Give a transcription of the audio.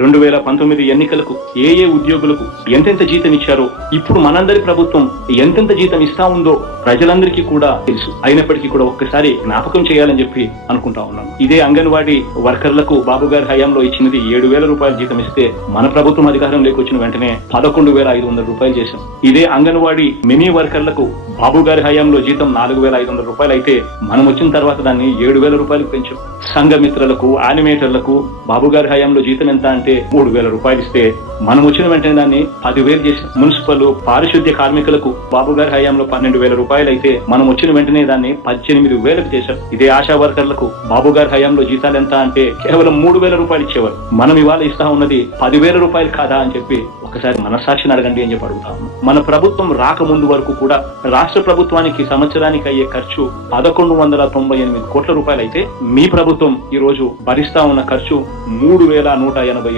2019 ఎన్నికలకు ఏ ఉద్యోగులకు ఎంతెంత జీతం ఇచ్చారో, ఇప్పుడు మనందరి ప్రభుత్వం ఎంతెంత జీతం ఇస్తా ఉందో ప్రజలందరికీ కూడా తెలుసు. అయినప్పటికీ కూడా ఒక్కసారి జ్ఞాపకం చేయాలని చెప్పి అనుకుంటా ఉన్నాను. ఇదే అంగన్వాడీ వర్కర్లకు బాబు గారి హయాంలో ఇచ్చినది 7,000 రూపాయల జీతం ఇస్తే, మన ప్రభుత్వం అధికారంలోకి వచ్చిన వెంటనే 11,500 రూపాయలు చేశాం. ఇదే అంగన్వాడీ మినీ వర్కర్లకు బాబు గారి హయాంలో జీతం 4,500 రూపాయలు అయితే, మనం వచ్చిన తర్వాత దాన్ని 7,000 రూపాయలకు పెంచాం. సంఘమిత్రులకు, యానిమేటర్లకు బాబు గారి హయాంలో జీతం ఎంత అంటే 3,000 రూపాయలు ఇస్తే, మనం వచ్చిన వెంటనే దాన్ని 10,000 చేశాం. మున్సిపల్ పారిశుద్ధ్య కార్మికులకు బాబు గారి హయాంలో 12,000 రూపాయలు అయితే, మనం వచ్చిన వెంటనే దాన్ని 18,000కు చేశాం. ఇదే ఆశా వర్కర్లకు బాబు గారి హయాంలో జీతాలు ఎంత అంటే కేవలం 3,000 రూపాయలు ఇచ్చేవారు. మనం ఇవాళ ఇస్తా ఉన్నది 10,000 రూపాయలు కాదా అని చెప్పి ఒకసారి మనస్సాక్షిని అడగండి అని చెప్పి అడుగుతాము. మన ప్రభుత్వం రాకముందు వరకు కూడా రాష్ట్ర ప్రభుత్వానికి సంవత్సరానికి అయ్యే ఖర్చు 1,198 కోట్ల రూపాయలు అయితే, మీ ప్రభుత్వం ఈ రోజు భరిస్తా ఉన్న ఖర్చు 3,187